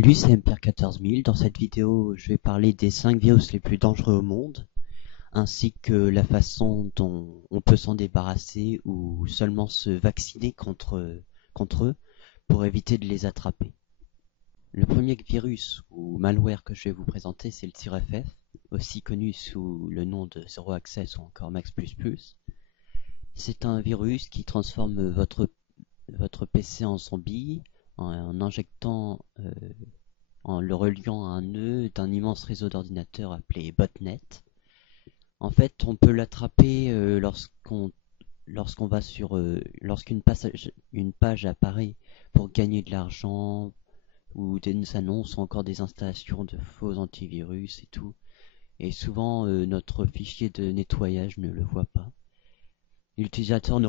Salut, c'est MPR14000. Dans cette vidéo, je vais parler des 5 virus les plus dangereux au monde, ainsi que la façon dont on peut s'en débarrasser ou seulement se vacciner contre eux pour éviter de les attraper. Le premier virus ou malware que je vais vous présenter, c'est le TIRFF, aussi connu sous le nom de Zero Access ou encore Max++. C'est un virus qui transforme votre PC en zombie en injectant en le reliant à un nœud d'un immense réseau d'ordinateurs appelé botnet. En fait, on peut l'attraper lorsqu'on va lorsqu'une page apparaît pour gagner de l'argent ou des annonces ou encore des installations de faux antivirus et tout. Et souvent, notre fichier de nettoyage ne le voit pas. L'utilisateur ne le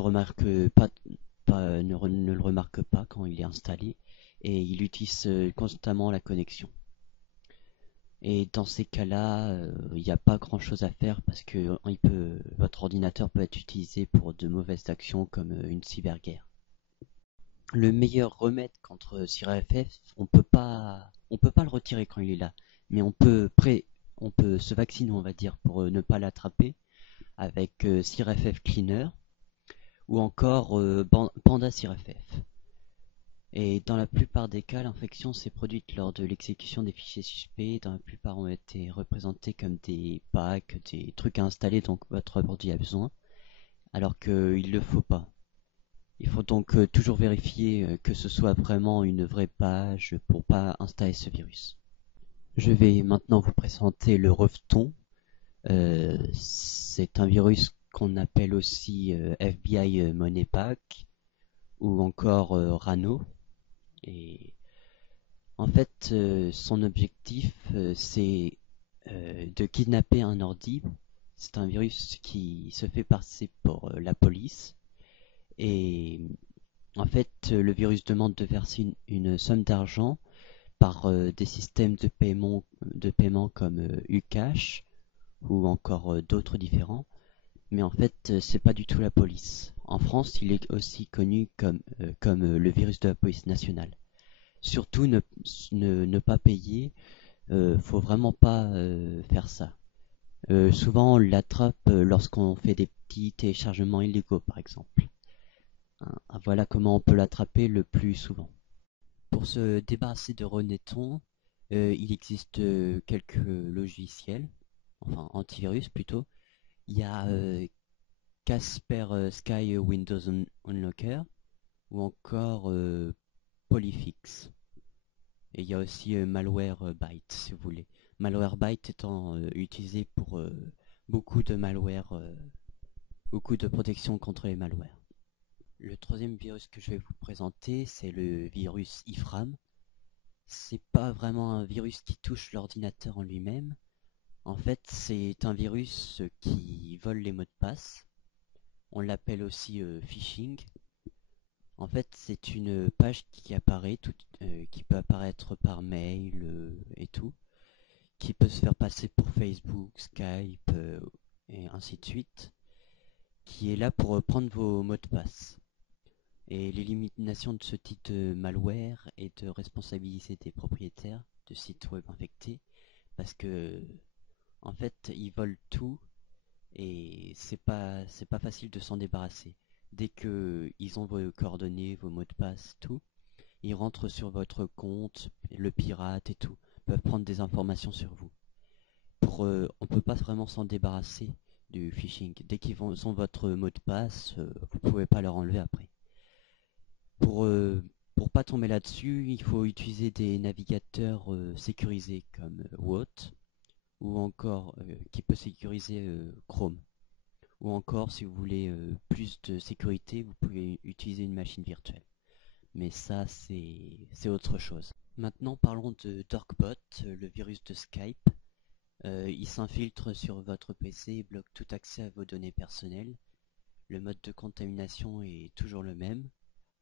remarque pas quand il est installé et il utilise constamment la connexion. Et dans ces cas-là, il n'y a pas grand-chose à faire parce que votre ordinateur peut être utilisé pour de mauvaises actions comme une cyberguerre. Le meilleur remède contre CIRFF, on peut pas le retirer quand il est là, mais on peut se vacciner, on va dire, pour ne pas l'attraper avec CIRFF Cleaner ou encore Panda CIRFF. Et dans la plupart des cas, l'infection s'est produite lors de l'exécution des fichiers suspects. Dans la plupart ont été représentés comme des packs, des trucs à installer dont votre ordi a besoin, alors qu'il ne le faut pas. Il faut donc toujours vérifier que ce soit vraiment une vraie page pour pas installer ce virus. Je vais maintenant vous présenter le Revton. C'est un virus qu'on appelle aussi FBI Money Pack ou encore Rano. Et en fait, son objectif, c'est de kidnapper un ordi. C'est un virus qui se fait passer pour la police. Et en fait, le virus demande de verser une somme d'argent par des systèmes de paiement comme Ucash ou encore d'autres différents. Mais en fait, c'est pas du tout la police. En France, il est aussi connu comme le virus de la police nationale. Surtout ne pas payer, faut vraiment pas faire ça. Souvent on l'attrape lorsqu'on fait des petits téléchargements illégaux par exemple. Voilà comment on peut l'attraper le plus souvent. Pour se débarrasser de Reneton, il existe quelques logiciels, enfin antivirus plutôt. Il y a Casper Sky Windows Unlocker ou encore Polyfix. Et il y a aussi Malwarebytes si vous voulez. Malwarebytes étant utilisé pour beaucoup de malware, beaucoup de protection contre les malwares. Le troisième virus que je vais vous présenter, c'est le virus Ifram. C'est pas vraiment un virus qui touche l'ordinateur en lui-même. En fait, c'est un virus qui vole les mots de passe. On l'appelle aussi phishing. En fait, c'est une page qui apparaît, qui peut apparaître par mail et tout, qui peut se faire passer pour Facebook, Skype et ainsi de suite, qui est là pour prendre vos mots de passe. Et l'élimination de ce type de malware est de responsabiliser des propriétaires de sites web infectés, parce que en fait, ils volent tout et c'est pas facile de s'en débarrasser. Dès que ils ont vos coordonnées, vos mots de passe, tout, ils rentrent sur votre compte, le pirate et tout, peuvent prendre des informations sur vous. On peut pas vraiment s'en débarrasser du phishing. Dès qu'ils ont votre mot de passe, vous pouvez pas leur enlever après. Pour pas tomber là-dessus, il faut utiliser des navigateurs sécurisés comme WOT ou encore qui peut sécuriser Chrome. Ou encore, si vous voulez plus de sécurité, vous pouvez utiliser une machine virtuelle. Mais ça, c'est autre chose. Maintenant, parlons de Darkbot, le virus de Skype. Il s'infiltre sur votre PC et bloque tout accès à vos données personnelles. Le mode de contamination est toujours le même.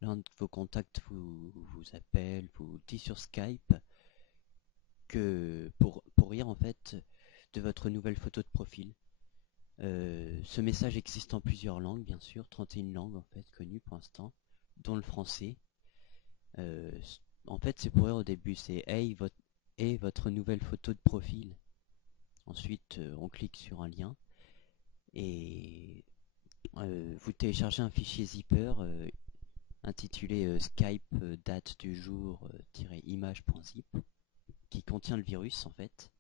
L'un de vos contacts vous appelle, vous dit sur Skype que pour rire en fait de votre nouvelle photo de profil. Ce message existe en plusieurs langues, bien sûr, 31 langues en fait connues pour l'instant, dont le français. En fait, c'est pour rire au début, c'est hey, votre nouvelle photo de profil. Ensuite, on clique sur un lien et vous téléchargez un fichier zipper intitulé Skype date du jour -image.zip qui contient le virus en fait.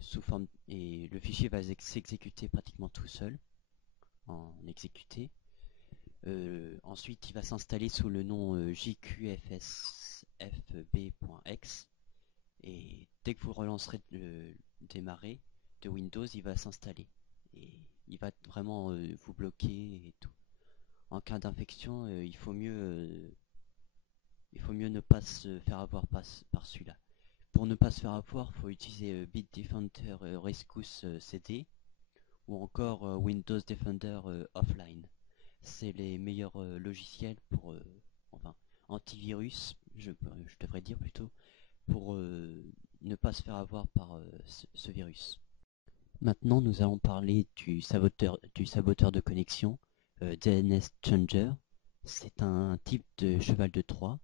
Sous forme et le fichier va s'exécuter pratiquement tout seul en exécuté. Ensuite, il va s'installer sous le nom jqfsfb.x et dès que vous relancerez le démarrer de Windows, il va s'installer et il va vraiment vous bloquer et tout. En cas d'infection, il faut mieux ne pas se faire avoir par celui-là. Pour ne pas se faire avoir, il faut utiliser Bitdefender Rescue CD ou encore Windows Defender Offline. C'est les meilleurs logiciels pour, enfin, antivirus, je devrais dire plutôt, pour ne pas se faire avoir par ce virus. Maintenant, nous allons parler du saboteur de connexion, DNS Changer. C'est un type de cheval de Troie.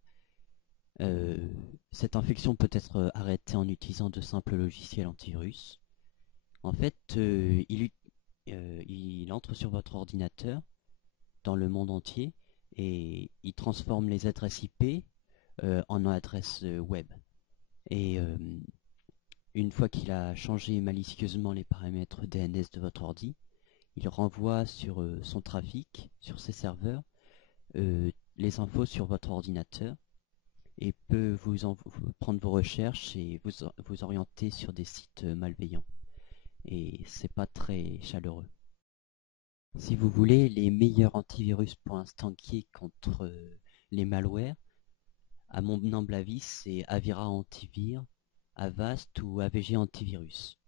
Cette infection peut être arrêtée en utilisant de simples logiciels antivirus. En fait, il entre sur votre ordinateur dans le monde entier et il transforme les adresses IP en adresses web. Et une fois qu'il a changé malicieusement les paramètres DNS de votre ordi, il renvoie sur son trafic, sur ses serveurs, les infos sur votre ordinateur et peut prendre vos recherches et vous orienter sur des sites malveillants. Et c'est pas très chaleureux. Si vous voulez les meilleurs antivirus pour instanquer contre les malwares, à mon humble avis, c'est Avira Antivir, Avast ou AVG Antivirus.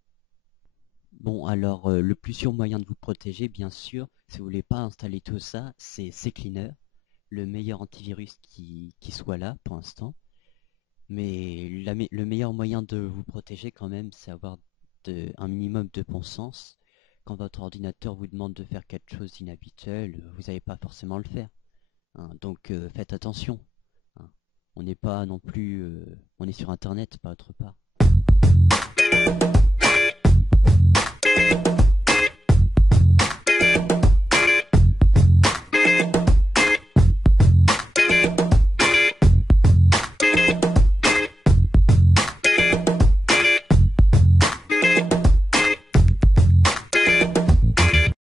Bon, alors le plus sûr moyen de vous protéger, bien sûr, si vous voulez pas installer tout ça, c'est CCleaner, le meilleur antivirus qui soit là pour l'instant. Mais le meilleur moyen de vous protéger quand même, c'est avoir un minimum de bon sens. Quand votre ordinateur vous demande de faire quelque chose d'inhabituel, vous n'allez pas forcément le faire. Hein. Donc faites attention. Hein. On n'est pas non plus... on est sur Internet, pas autre part.